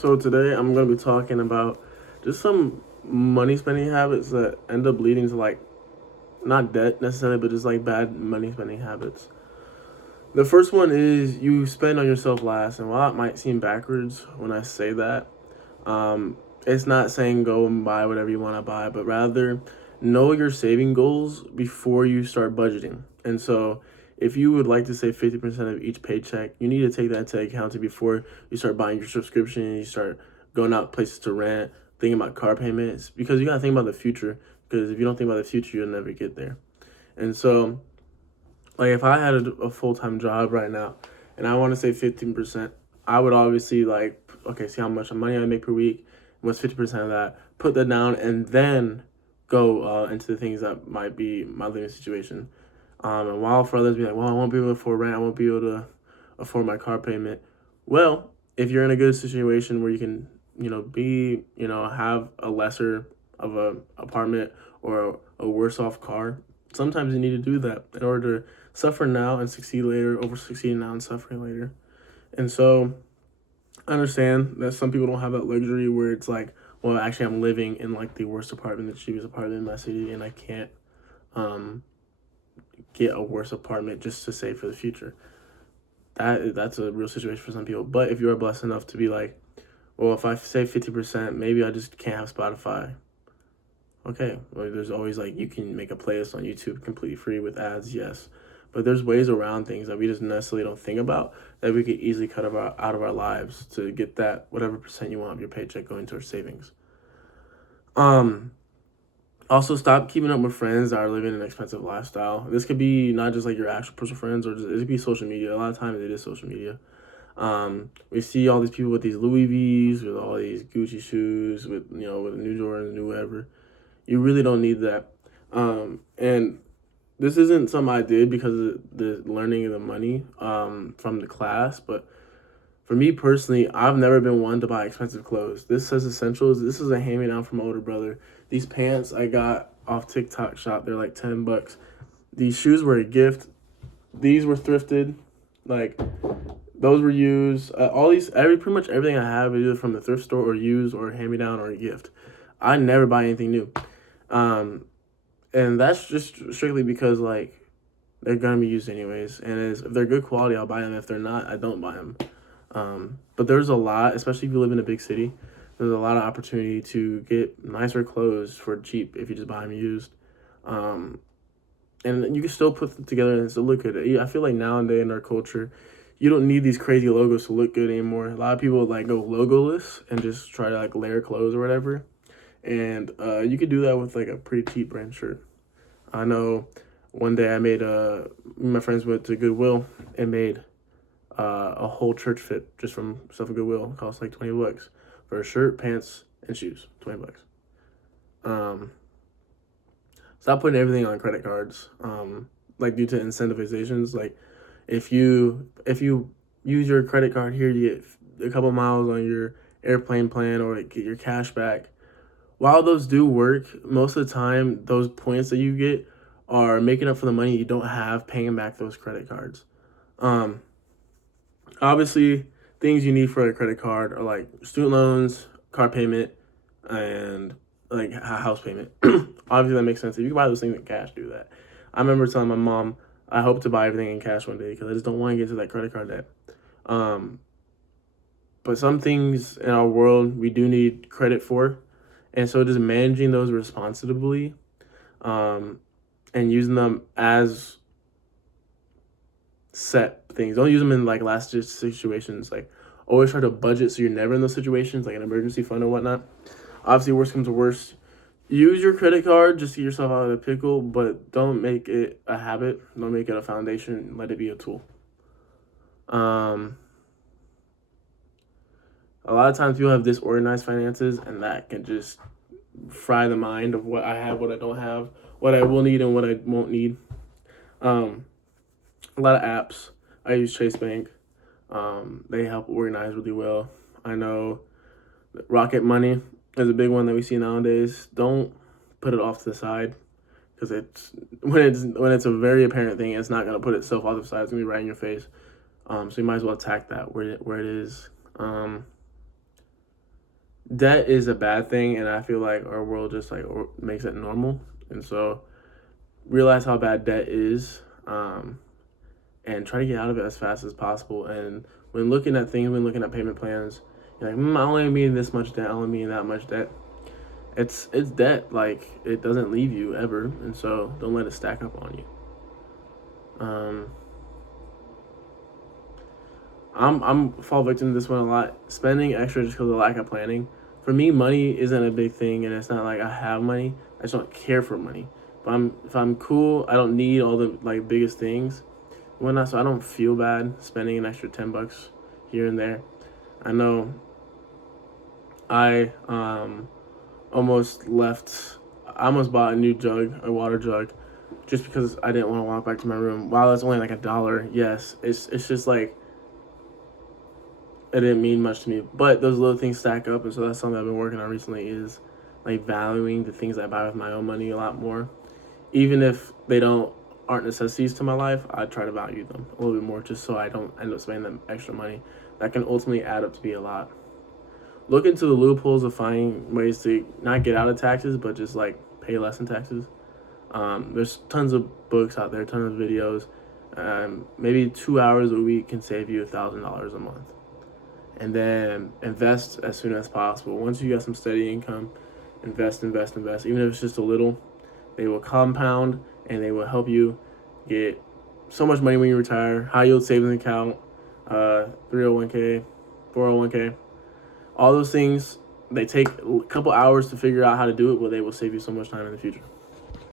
So today I'm gonna be talking about just some money spending habits that end up leading to like not debt necessarily, but just like bad money spending habits. The first one is you spend on yourself last, and while it might seem backwards when I say that, um, it's not saying go and buy whatever you want to buy, but rather know your saving goals before you start budgeting. And so, if you would like to save 50% of each paycheck, you need to take that into account before you start buying your subscription, you start going out places to rent, thinking about car payments, because you got to think about the future. Because if you don't think about the future, you'll never get there. And so, like if I had a full time job right now and I want to save 15%, I would obviously like, okay, see how much money I make per week, what's 50% of that, put that down, and then go into the things that might be my living situation. And while for others be like, well, I won't be able to afford rent, I won't be able to afford my car payment. Well, if you're in a good situation where you can, have a lesser of a apartment or a worse off car, sometimes you need to do that in order to suffer now and succeed later, over succeeding now and suffering later. And so I understand that some people don't have that luxury where it's like, well, actually, I'm living in like the worst apartment, the cheapest apartment in my city, and I can't um, get a worse apartment just to save for the future. That's a real situation for some people. But if you are blessed enough to be like, well, if I save 50%, maybe I just can't have Spotify. Okay, well, there's always like you can make a playlist on YouTube completely free with ads, yes. But there's ways around things that we just necessarily don't think about that we could easily cut out of our lives to get that whatever percent you want of your paycheck going towards savings. Um, Also stop keeping up with friends that are living an expensive lifestyle. This could be not just like your actual personal friends or just it could be social media. A lot of times it is social media. We see all these people with these Louis V's, with all these Gucci shoes, with New Jordan, new whatever. You really don't need that. And this isn't something I did because of the learning of the money from the class, but for me personally, I've never been one to buy expensive clothes. This says essentials. This is a hand me down from my older brother. These pants I got off TikTok shop. They're like $10. These shoes were a gift. These were thrifted. Like those were used. Pretty much everything I have is either from the thrift store or used or hand me down or a gift. I never buy anything new. Um, and that's just strictly because like they're gonna be used anyways. And if they're good quality, I'll buy them. If they're not, I don't buy them. But there's a lot, especially if you live in a big city. There's a lot of opportunity to get nicer clothes for cheap if you just buy them used. Um, and you can still put them together and still look good. I feel like nowadays in our culture, you don't need these crazy logos to look good anymore. A lot of people like go logoless and just try to like layer clothes or whatever. And you could do that with like a pretty cheap brand shirt. I know one day my friends went to Goodwill and made a whole church fit just from stuff at Goodwill. It cost like $20 for a shirt, pants, and shoes. $20. Um, Stop putting everything on credit cards. Like due to incentivizations, like if you use your credit card here, you get a couple miles on your airplane plan or get your cash back. While those do work, most of the time those points that you get are making up for the money you don't have paying back those credit cards. Um, Obviously, things you need for a credit card are like student loans, car payment, and like a house payment. Obviously, that makes sense. If you can buy those things in cash, do that. I remember telling my mom I hope to buy everything in cash one day because I just don't want to get to that credit card debt. Um, but some things in our world we do need credit for, and so just managing those responsibly, um, and using them as set things. Don't use them in like last ditch situations. Like always try to budget so you're never in those situations, like an emergency fund or whatnot. Obviously, worst comes to worst, use your credit card just to get yourself out of the pickle, but don't make it a habit. Don't make it a foundation. Let it be a tool. Um, a lot of times people have disorganized finances, and that can just fry the mind of what I have, what I don't have, what I will need, and what I won't need. Um, a lot of apps. I use Chase Bank. They help organize really well. I know Rocket Money is a big one that we see nowadays. Don't put it off to the side because it's a very apparent thing. It's not gonna put itself off to the side. It's gonna be right in your face. So you might as well attack that where it is. debt is a bad thing, and I feel like our world just like makes it normal. And so realize how bad debt is, and try to get out of it as fast as possible. And when looking at things, when looking at payment plans, you're like, I only mean this much debt, I only mean that much debt. It's debt. Like, it doesn't leave you ever, and so don't let it stack up on you. I'm fall victim to this one a lot. Spending extra just because of lack of planning. For me, money isn't a big thing, and it's not like I have money. I just don't care for money. If I'm cool, I don't need all the like biggest things, and whatnot. So I don't feel bad spending an extra $10 here and there. I know I almost left. I almost bought a new jug, a water jug, just because I didn't want to walk back to my room. While it's only like $1, yes, it's just like it didn't mean much to me. But those little things stack up, and so that's something I've been working on recently is like valuing the things I buy with my own money a lot more. Even if they aren't necessities to my life, I try to value them a little bit more just so I don't end up spending that extra money. That can ultimately add up to be a lot. Look into the loopholes of finding ways to not get out of taxes, but just like pay less in taxes. There's tons of books out there, tons of videos. Maybe 2 hours a week can save you $1,000 a month. And then invest as soon as possible. Once you got some steady income, invest. Even if it's just a little, they will compound and they will help you get so much money when you retire. High yield savings account, 301k, 401k, all those things. They take a couple hours to figure out how to do it, but they will save you so much time in the future.